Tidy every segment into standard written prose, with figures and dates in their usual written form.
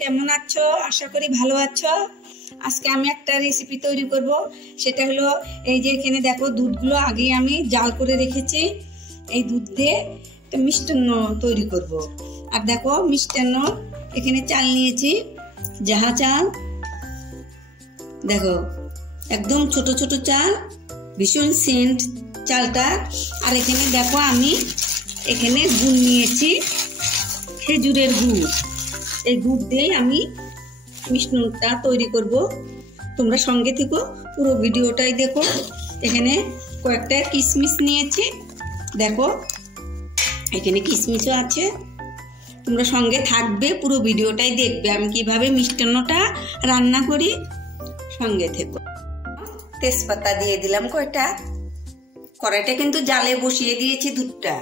কেমন আছো? আশা করি ভালো আছো। আজকে আমি একটা রেসিপি তৈরি করব। সেটা হলো এই যে এখানে দেখো দুধগুলো আগেই আমি জাল করে রেখেছি। এই দুধ দিয়ে একটা মিষ্টান্ন তৈরি করব। আর দেখো মিষ্টান্ন এখানে চাল নিয়েছি, যাহা চাল, দেখো একদম ছোট ছোট চাল, ভীষণ সেন্ট চালটা। আর এখানে দেখো আমি এখানে গুড় নিয়েছি, খেজুরের গুড়। এই গুড় দিয়ে আমি মিষ্টান্নটা তৈরি করব। তোমরা সঙ্গে থেকো, পুরো ভিডিওটাই দেখো। এখানে কয়েকটা কিশমিশ নিয়েছি, দেখো এখানে কিশমিশও আছে। তোমরা সঙ্গে থাকবে, পুরো ভিডিওটাই দেখবে আমি কিভাবে মিষ্টান্নটা রান্না করি। সঙ্গে থেকো। তেজপাতা দিয়ে দিলাম কয়টা। কড়াইটা কিন্তু জালে বসিয়ে দিয়েছি দুধটা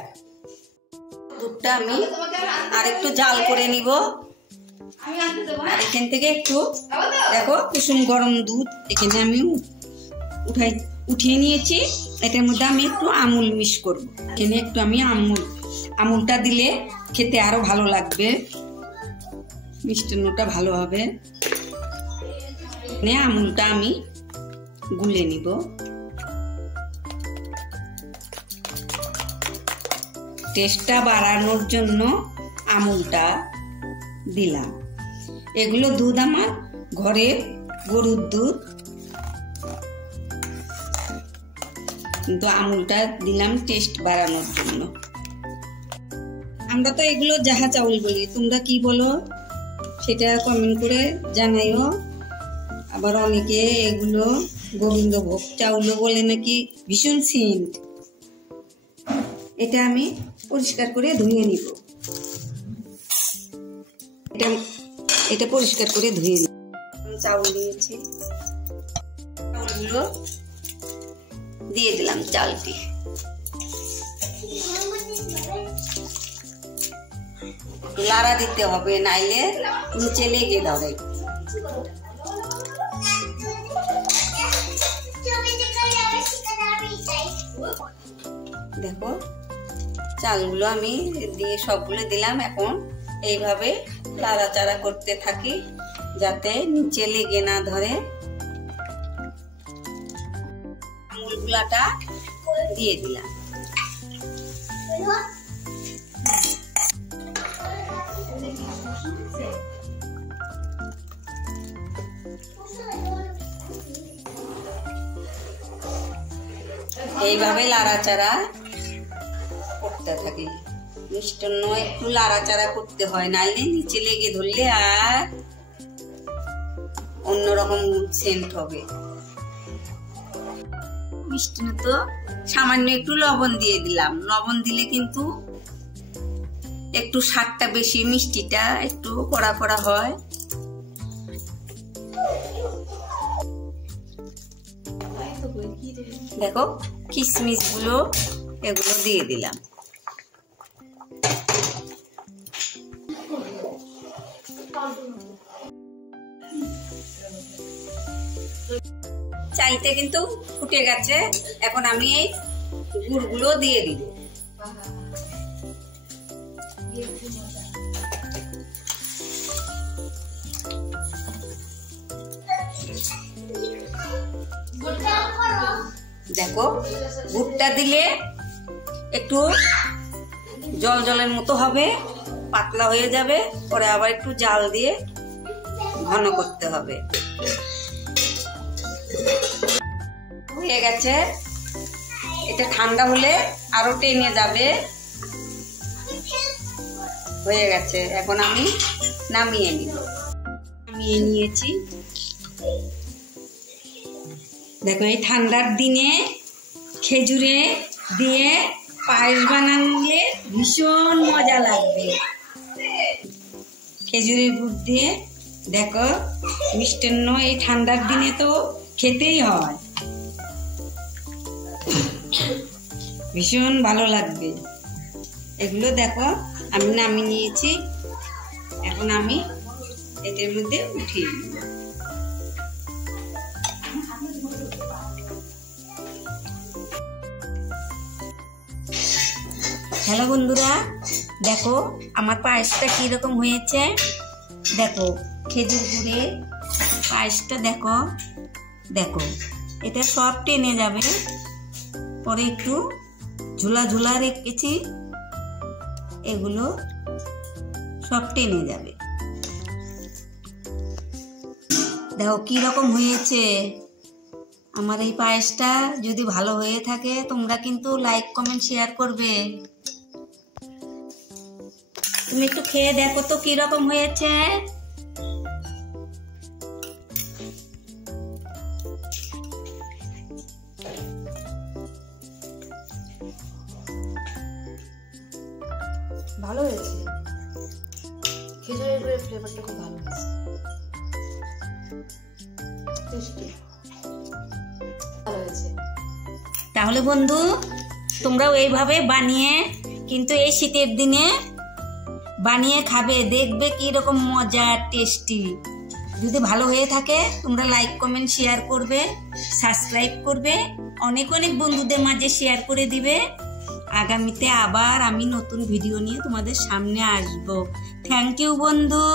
আমি আর একটু জাল করে নিব। আর এখান থেকে একটু দেখো কুসুম গরম দুধ এখানে আমি উঠিয়ে নিয়েছি। এটার মধ্যে আমি একটু আমুল মিক্স করব। এখানে একটু আমি আমুলটা দিলে খেতে আরো ভালো লাগবে, মিষ্টান্নটা ভালো হবে। আমুলটা আমি গুলে নিব। টেস্টটা বাড়ানোর জন্য আমুলটা দিলাম। এগুলো দুধ আমার ঘরের গরুর দুধ, কিন্তু আমুলটা দিলাম টেস্ট বাড়ানোর জন্য। আমরা তো এগুলো যাহা চাউল বলি, তোমরা কি বলো সেটা কমেন্ট করে জানাইও। আবার অনেকে এগুলো গোবিন্দভোগ চাউল বলে নাকি, ভীষণ সেন্ট। এটা আমি পরিষ্কার করে ধুয়ে নিব। এটা পরিষ্কার করে ধুয়ে নিব। চাউল দিয়েছি, চাউলগুলো দিয়ে দিলাম। চালটি লাড়া দিতে হবে, নাইলে নিচে লেগে ধরে। দেখো চালগুলো আমি দিয়ে সবগুলো দিলাম। এখন এইভাবে লাড়াচাড়া করতে থাকি যাতে নিচে লেগে না ধরে। আমুল গুলাটা দিয়ে দিলাম। এইভাবে লাড়াচাড়া করতে থাকি। মিষ্টান্ন একটু লাড়াচাড়া করতে হয়, নাহলে নিচে লেগে ধরলে আর অন্যরকম সেন্ট হবে। মিষ্টান্ন তো সামান্য একটু লবণ দিয়ে দিলাম। লবণ দিলে কিন্তু একটু স্বাদটা বেশি, মিষ্টিটা একটু কড়া কড়া হয়। দেখো কিশমিশ গুলো এগুলো দিয়ে দিলাম। চালটা কিন্তু ফুটে গেছে। এখন আমি এই গুড়গুলো দিয়ে দিব। দেখো গুড়টা দিলে একটু জল জলের মতো হবে, পাতলা হয়ে যাবে। পরে আবার একটু জাল দিয়ে ঘন করতে হবে। হয়ে গেছে। এটা ঠান্ডা হলে আরো টেনে যাবে। হয়ে গেছে। এখন আমি নামিয়ে নিব। নামিয়ে নিয়েছি। দেখো এই ঠান্ডার দিনে খেজুরে দিয়ে পায়েস বানালে ভীষণ মজা লাগবে। খেজুরের গুড় দিয়ে দেখো মিষ্টান্ন এই ঠান্ডার দিনে তো খেতেই হয়, ভীষণ ভালো লাগবে। এগুলো দেখো আমি নামিয়ে নিয়েছি। এখন আমি এটার মধ্যে উঠিয়ে নিব। হ্যালো বন্ধুরা, দেখো আমার পায়েসটা কিরকম হয়েছে। দেখো খেজুর গুড়ে পায়েসটা দেখো দেখো, এটা সব টেনে যাবে। পরে একটু ঝোলা ঝোলা রেখেছি, এগুলো সব টেনে যাবে। দেখো কি রকম হয়েছে আমার এই পায়েসটা। যদি ভালো হয়ে থাকে তোমরা কিন্তু লাইক কমেন্ট শেয়ার করবে। তুমি একটু খেয়ে দেখো তো কি রকম হয়েছে। ভালো হয়েছে, খেজুরের গুড়ের ফ্লেভারটা খুব ভালো হয়েছে, টেস্টি, ভালো হয়েছে। তাহলে বন্ধু তোমরাও এইভাবে বানিয়ে কিন্তু এই শীতের দিনে বানিয়ে খাবে, দেখবে কি রকম মজা টেস্টি। যদি ভালো হয়ে থাকে তোমরা লাইক কমেন্ট শেয়ার করবে, সাবস্ক্রাইব করবে, অনেক অনেক বন্ধুদের মাঝে শেয়ার করে দিবে। আগামীতে আবার আমি নতুন ভিডিও নিয়ে তোমাদের সামনে আসবো। থ্যাংক ইউ বন্ধু।